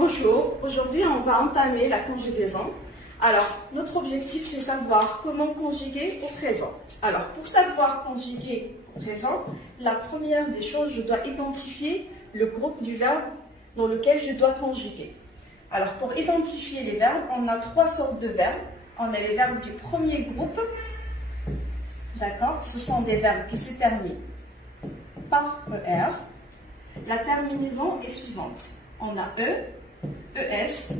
Bonjour, aujourd'hui on va entamer la conjugaison. Alors, notre objectif c'est savoir comment conjuguer au présent. Alors, pour savoir conjuguer au présent, la première des choses, je dois identifier le groupe du verbe dans lequel je dois conjuguer. Alors, pour identifier les verbes, on a trois sortes de verbes. On a les verbes du premier groupe. D'accord? Ce sont des verbes qui se terminent par ER. La terminaison est suivante. On a E, ES,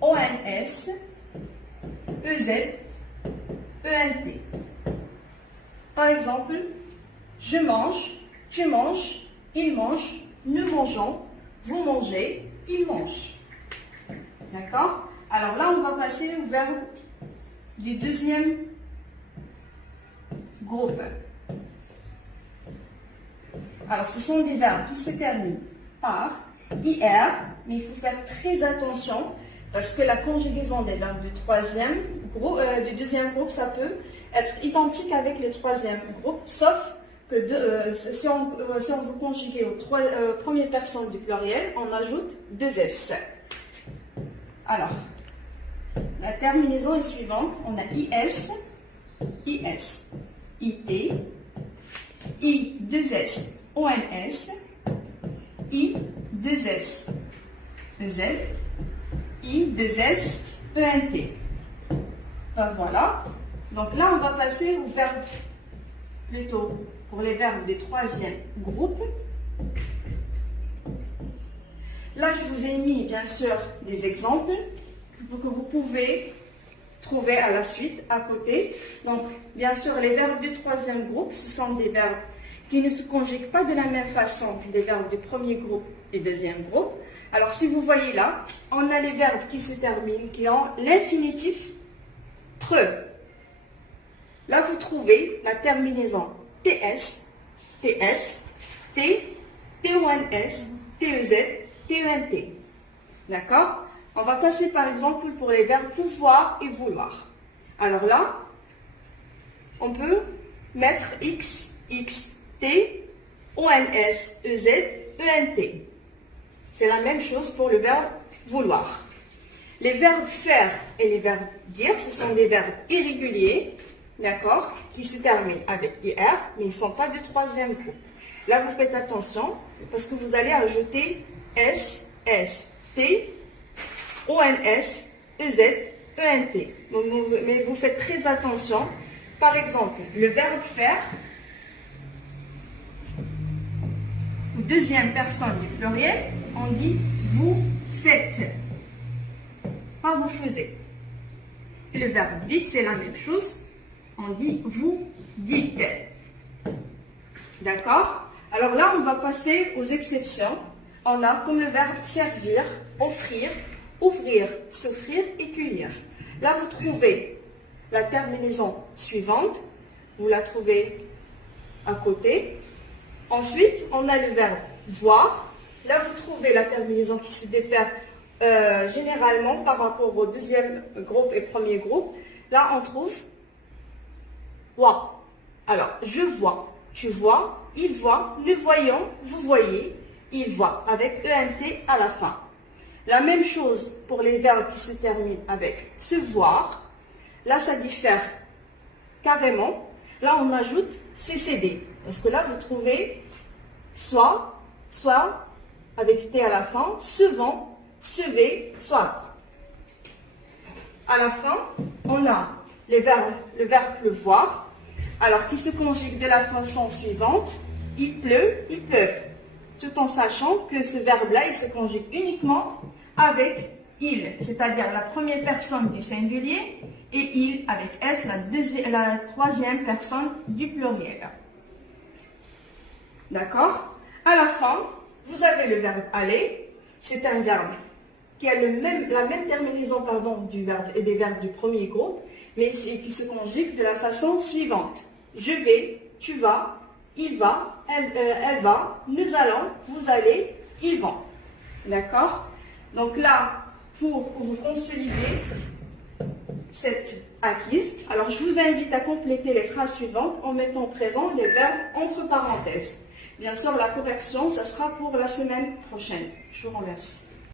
ONS, EZ, ENT. Par exemple, je mange, tu manges, il mange, nous mangeons, vous mangez, il mange. D'accord? Alors là, on va passer au verbe du deuxième groupe. Alors, ce sont des verbes qui se terminent par IR, mais il faut faire très attention parce que la conjugaison des verbes du deuxième groupe, ça peut être identique avec le troisième groupe, sauf que si on veut conjuguer aux premières personnes du pluriel, on ajoute deux S. Alors, la terminaison est suivante. On a IS, IS, IT, I2S, ONS, I2S, EZ, I2S, ENT. Ben voilà. Donc là, on va passer au verbe, plutôt pour les verbes du troisième groupe. Là, je vous ai mis, bien sûr, des exemples que vous pouvez trouver à la suite, à côté. Donc, bien sûr, les verbes du troisième groupe, ce sont des verbes qui ne se conjuguent pas de la même façon que les verbes du premier groupe et deuxième groupe. Alors, si vous voyez là, on a les verbes qui se terminent, qui ont l'infinitif TRE. Là, vous trouvez la terminaison TS, TS, T, TONS, TEZ, TENT. D'accord? On va passer par exemple pour les verbes pouvoir et vouloir. Alors là, on peut mettre X, X, T, ONS, EZ, ENT. C'est la même chose pour le verbe vouloir. Les verbes faire et les verbes dire, ce sont des verbes irréguliers, d'accord, qui se terminent avec IR, mais ils ne sont pas du troisième groupe. Là, vous faites attention parce que vous allez ajouter S, S, T, ONS, EZ, ENT. Mais vous faites très attention. Par exemple, le verbe faire, ou deuxième personne du pluriel, on dit vous faites, pas vous faisiez. Et le verbe dites, c'est la même chose. On dit vous dites. D'accord? Alors là, on va passer aux exceptions. On a comme le verbe servir, offrir, ouvrir, s'offrir et cueillir. Là, vous trouvez la terminaison suivante. Vous la trouvez à côté. Ensuite, on a le verbe voir. Là, vous trouvez la terminaison qui se diffère généralement par rapport au deuxième groupe et premier groupe. Là, on trouve voit. Alors, je vois, tu vois, il voit, nous voyons, vous voyez, il voit, avec ENT à la fin. La même chose pour les verbes qui se terminent avec se voir. Là, ça diffère carrément. Là, on ajoute CCD. Parce que là, vous trouvez soit, avec T à la fin, sevant, sevez, soit. À la fin, on a le verbe pleuvoir. Alors, qui se conjugue de la façon suivante. Il pleut, il pleuve. Tout en sachant que ce verbe-là, il se conjugue uniquement avec il, c'est-à-dire la première personne du singulier, et il avec S, la troisième personne du pluriel. D'accord? À la fin, vous avez le verbe aller. C'est un verbe qui a la même terminaison du verbe et des verbes du premier groupe, mais qui se conjugue de la façon suivante. Je vais, tu vas, il va, elle va, nous allons, vous allez, ils vont. D'accord? Donc là, pour que vous consolidiez cette acquise, alors je vous invite à compléter les phrases suivantes en mettant présent les verbes entre parenthèses. Bien sûr, la correction, ça sera pour la semaine prochaine. Je vous remercie.